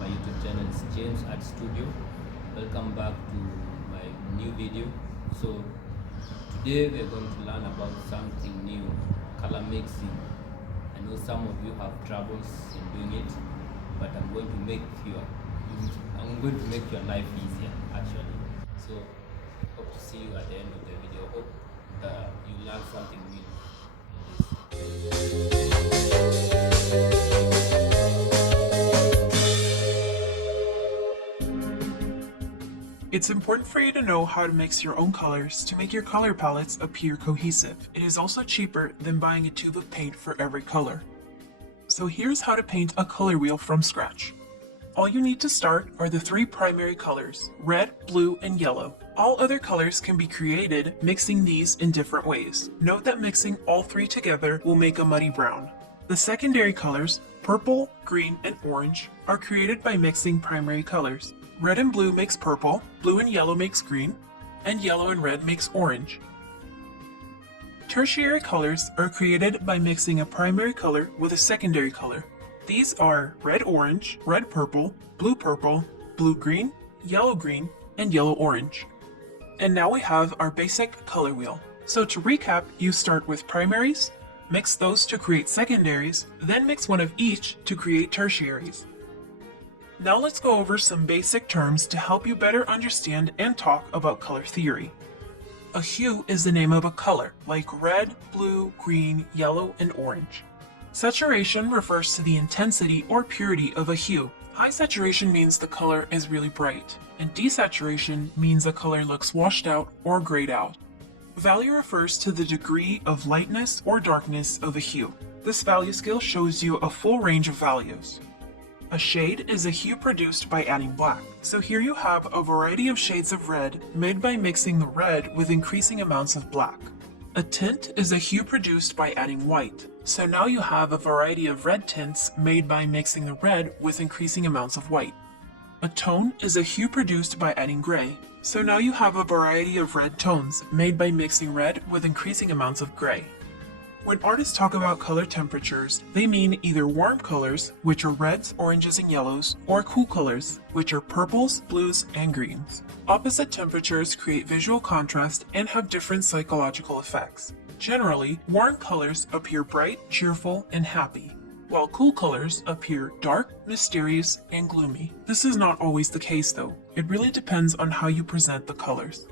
my YouTube channel is James Art Studio. Welcome back to my new video. So today we're going to learn about something new, color mixing. I know some of you have troubles in doing it, but I'm going to make your life easier actually. So hope to see you at the end of the video. Hope you learn something new in this. It's important for you to know how to mix your own colors to make your color palettes appear cohesive. It is also cheaper than buying a tube of paint for every color. So here's how to paint a color wheel from scratch. All you need to start are the three primary colors, red, blue, and yellow. All other colors can be created mixing these in different ways. Note that mixing all three together will make a muddy brown. The secondary colors, purple, green, and orange, are created by mixing primary colors. Red and blue makes purple, blue and yellow makes green, and yellow and red makes orange. Tertiary colors are created by mixing a primary color with a secondary color. These are red-orange, red-purple, blue-purple, blue-green, yellow-green, and yellow-orange. And now we have our basic color wheel. So to recap, you start with primaries, mix those to create secondaries, then mix one of each to create tertiaries. Now let's go over some basic terms to help you better understand and talk about color theory. A hue is the name of a color, like red, blue, green, yellow, and orange. Saturation refers to the intensity or purity of a hue. High saturation means the color is really bright, and desaturation means a color looks washed out or grayed out. Value refers to the degree of lightness or darkness of a hue. This value scale shows you a full range of values. A shade is a hue produced by adding black. So here you have a variety of shades of red made by mixing the red with increasing amounts of black. A tint is a hue produced by adding white. So now you have a variety of red tints made by mixing the red with increasing amounts of white. A tone is a hue produced by adding gray. So now you have a variety of red tones made by mixing red with increasing amounts of gray. When artists talk about color temperatures, they mean either warm colors, which are reds, oranges, and yellows, or cool colors, which are purples, blues, and greens. Opposite temperatures create visual contrast and have different psychological effects. Generally, warm colors appear bright, cheerful, and happy, while cool colors appear dark, mysterious, and gloomy. This is not always the case though. It really depends on how you present the colors.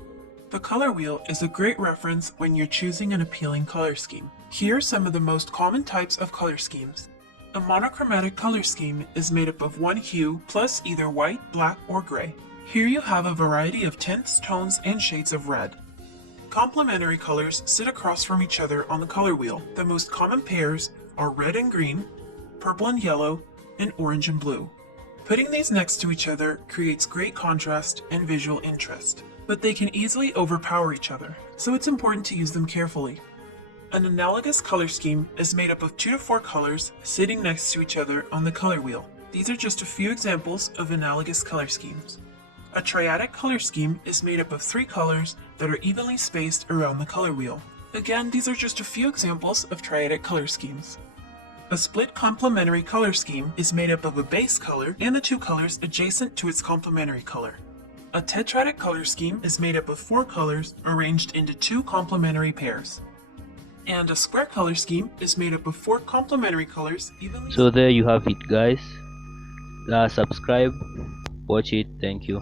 The color wheel is a great reference when you're choosing an appealing color scheme. Here are some of the most common types of color schemes. A monochromatic color scheme is made up of one hue plus either white, black, or gray. Here you have a variety of tints, tones, and shades of red. Complementary colors sit across from each other on the color wheel. The most common pairs are red and green, purple and yellow, and orange and blue. Putting these next to each other creates great contrast and visual interest, but they can easily overpower each other, so it's important to use them carefully. An analogous color scheme is made up of 2 to 4 colors sitting next to each other on the color wheel. These are just a few examples of analogous color schemes. A triadic color scheme is made up of 3 colors that are evenly spaced around the color wheel. Again, these are just a few examples of triadic color schemes. A split complementary color scheme is made up of a base color and the 2 colors adjacent to its complementary color. A tetradic color scheme is made up of 4 colors arranged into 2 complementary pairs. And a square color scheme is made up of 4 complementary colors evenly. So there you have it, guys. Subscribe, watch it. Thank you.